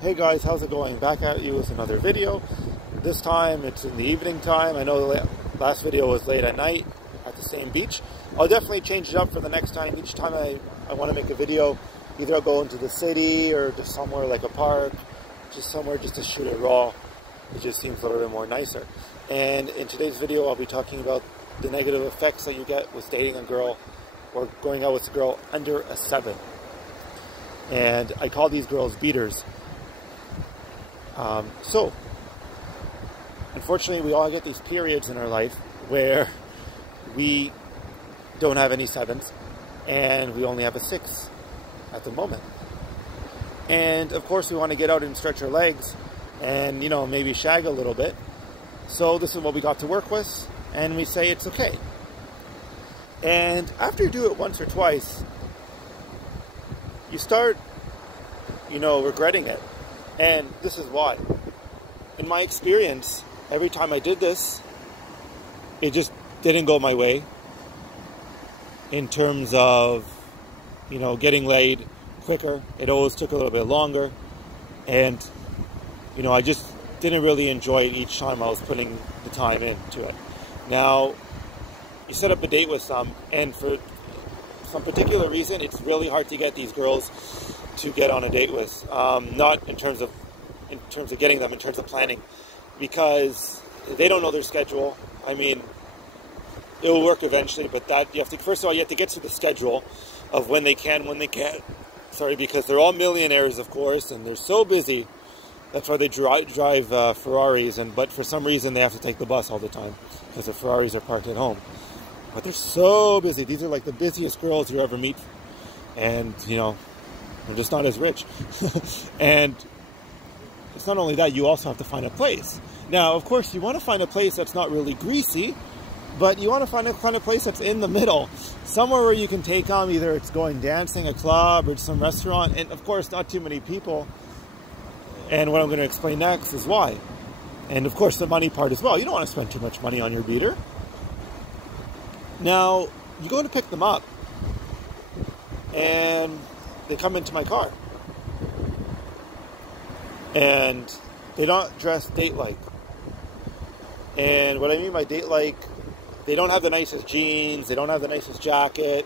Hey guys, how's it going? Back at you with another video. This time it's in the evening time. I know the last video was late at night at the same beach. I'll definitely change it up for the next time. Each time I want to make a video, either I'll go into the city or just somewhere like a park, just somewhere just to shoot it raw. It just seems a little bit more nicer. And in today's video, I'll be talking about the negative effects that you get with dating a girl or going out with a girl under a 7. And I call these girls beaters. So, unfortunately, we all get these periods in our life where we don't have any 7s and we only have a 6 at the moment. And of course, we want to get out and stretch our legs and, you know, maybe shag a little bit. So this is what we got to work with, and we say it's okay. And after you do it once or twice, you start, you know, regretting it. And this is why. In my experience, every time I did this, it just didn't go my way in terms of, you know, getting laid quicker. It always took a little bit longer. And, you know, I just didn't really enjoy it each time I was putting the time into it. Now, you set up a date with some, and for some particular reason, it's really hard to get these girls to get on a date with. Not in terms of getting them, in terms of planning, because they don't know their schedule. I mean, it will work eventually, but that you have to, first of all, you have to get to the schedule of when they can, when they can't. Sorry, because they're all millionaires, of course, and they're so busy. That's why they drive Ferraris, but for some reason they have to take the bus all the time because the Ferraris are parked at home. But they're so busy. These are like the busiest girls you ever meet, and you know, they're just not as rich. And it's not only that, you also have to find a place. Now, of course, you want to find a place that's not really greasy, but you want to find a kind of place that's in the middle. Somewhere where you can take them, either it's going dancing, a club, or some restaurant, and of course, not too many people. And what I'm going to explain next is why. And of course, the money part as well. You don't want to spend too much money on your beater. Now, you go to pick them up, and they come into my car. And they don't dress date-like. And what I mean by date-like, they don't have the nicest jeans, they don't have the nicest jacket.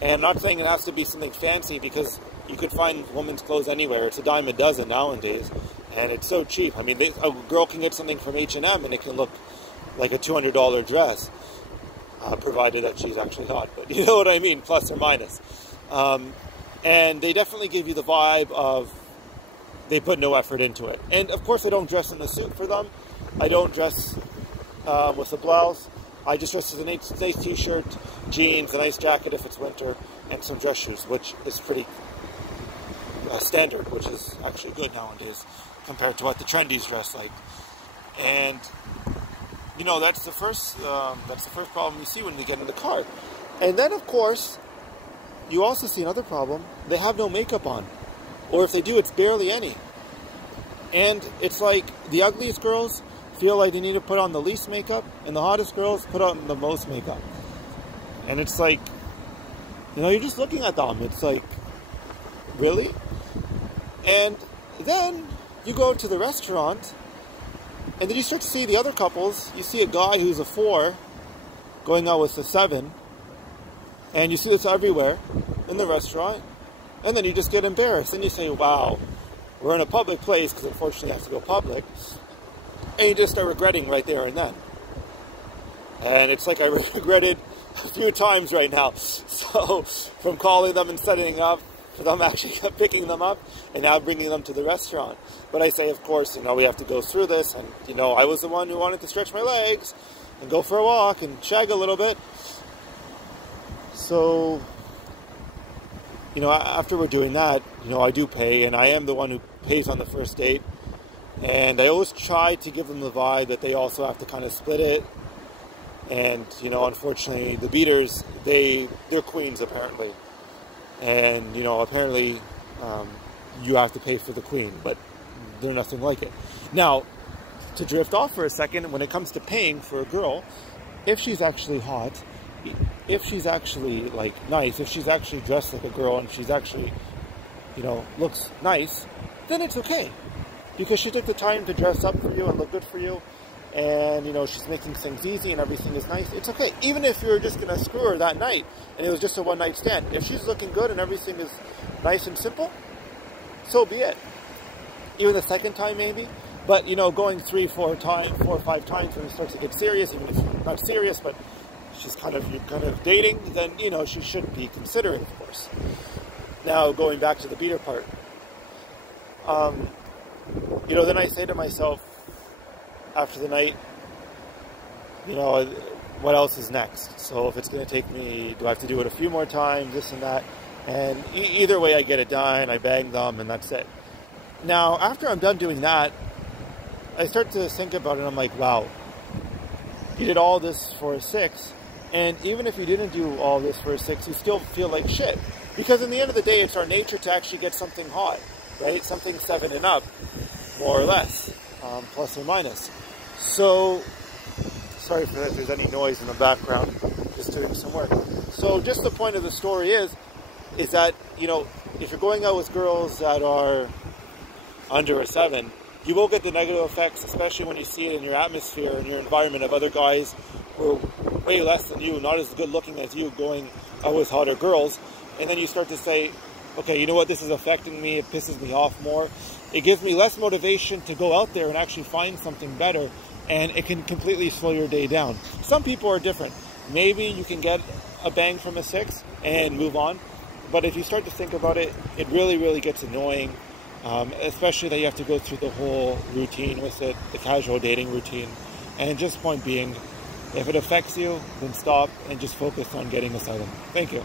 And I'm not saying it has to be something fancy, because you could find women's clothes anywhere. It's a dime a dozen nowadays, and it's so cheap. I mean, a girl can get something from H&M, and it can look like a $200 dress, provided that she's actually hot. But you know what I mean, plus or minus. And they definitely give you the vibe of they put no effort into it. And of course, I don't dress in a suit for them. I don't dress with a blouse. I just dress with a nice t-shirt, jeans, a nice jacket if it's winter, and some dress shoes, which is pretty standard, which is actually good nowadays compared to what the trendies dress like. And you know, that's the first problem you see when they get in the car. And then of course, you also see another problem. They have no makeup on, or if they do, it's barely any. And it's like the ugliest girls feel like they need to put on the least makeup, and the hottest girls put on the most makeup. And it's like, you know, you're just looking at them. It's like, really? And then you go to the restaurant, and then you start to see the other couples. You see a guy who's a 4 going out with a 7, and you see this everywhere in the restaurant, and then you just get embarrassed, and you say, wow, we're in a public place, because unfortunately I have to go public, and you just start regretting right there and then. And it's like I regretted a few times right now. So, from calling them and setting up, for them actually picking them up, and now bringing them to the restaurant. But I say, of course, you know, we have to go through this, and, you know, I was the one who wanted to stretch my legs, and go for a walk, and shag a little bit. So, you know, after we're doing that, you know, I do pay, and I am the one who pays on the first date. And I always try to give them the vibe that they also have to kind of split it. And, you know, unfortunately, the beaters, they're queens, apparently. And, you know, apparently you have to pay for the queen, but they're nothing like it. Now, to drift off for a second, when it comes to paying for a girl, if she's actually hot, if she's actually, like, nice, if she's actually dressed like a girl, and she's actually looks nice, then it's okay. Because she took the time to dress up for you and look good for you. And, she's making things easy and everything is nice. It's okay. Even if you're just going to screw her that night and it was just a one-night stand. If she's looking good and everything is nice and simple, so be it. Even the second time maybe. But, going 3, 4 or 5 times when it starts to get serious, even if it's not serious, but you're kind of dating, then, she should be considering, of course. Now, going back to the beater part. Then I say to myself, after the night, what else is next? So if it's going to take me, do I have to do it a few more times, this and that? And either way, I get it done, I bang them, and that's it. Now, after I'm done doing that, I start to think about it, and I'm like, wow, you did all this for a 6, and even if you didn't do all this for a 6, you still feel like shit. Because in the end of the day, it's our nature to actually get something hot, right? Something 7 and up, more or less, plus or minus. So, sorry for that if there's any noise in the background, just doing some work. So just the point of the story is that, if you're going out with girls that are under a 7, you will get the negative effects, especially when you see it in your atmosphere and your environment of other guys who are way less than you, not as good looking as you, going out with hotter girls. And then you start to say, okay, you know what, this is affecting me, it pisses me off more. It gives me less motivation to go out there and actually find something better, and it can completely slow your day down. Some people are different. Maybe you can get a bang from a 6 and move on, but if you start to think about it, it really, really gets annoying, especially that you have to go through the whole routine with it, the casual dating routine. And just point being, if it affects you, then stop and just focus on getting asylum. Thank you.